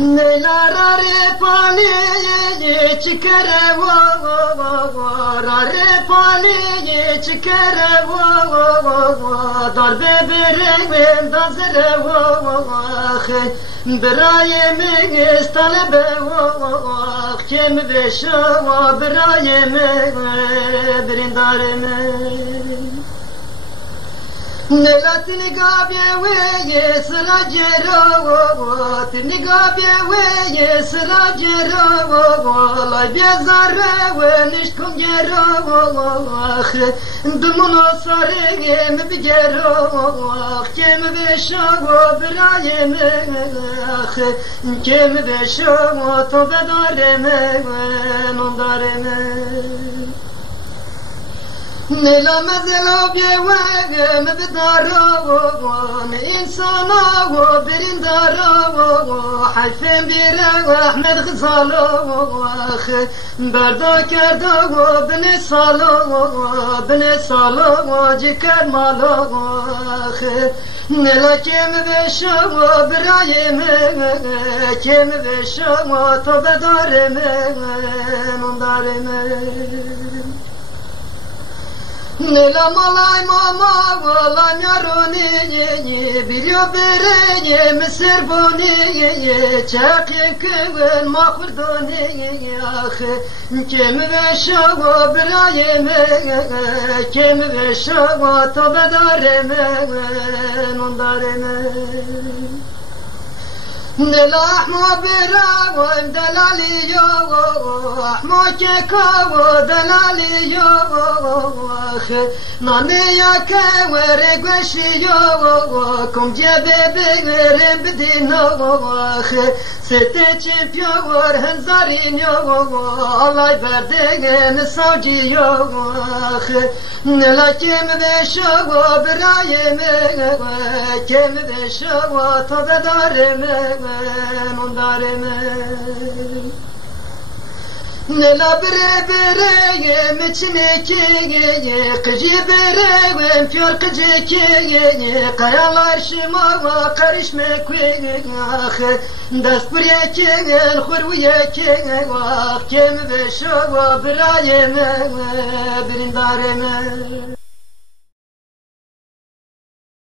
Nelarare pani chikere wo rare pani chikere wo darbe bere dazre wo براye me talebe wo kim beşo براye me brindare me Nelatini gabye we yesra jero tini gabye we yesra jero la bezare we nishkum jero dumuno sare me bigero kem besho braye me kem besho to bedare me nondare me Nela mazelo biewe me bedaro insana wo birindaro hayfen bire Ahmed Ghazalo berdo kerdo bne salo jiker malo Nela kem besho braye me kem besho to bedare me nondare me Nela malay mama malay yaroni biliyor bere mesir boni çakye kıvın mahurdoni kim ve şava birayeme kim ve şava tabedareme nondareme Nela ahmo bira ve delali yo ahmo keka ve delali yo Nane ya kevere gweşiyo kum cebebe verim bidino Sete çempiyor henzarin yo Alay verdiğin savcıyo Nela kim veşo birayeme Kim veşo tabedareme Nondareme Nela bere meçime ki kıcı bere fiyor kıcı ki kayalar şima karışma kuy dast buraya ki hurviye ki kim ve şu birayeme birindareme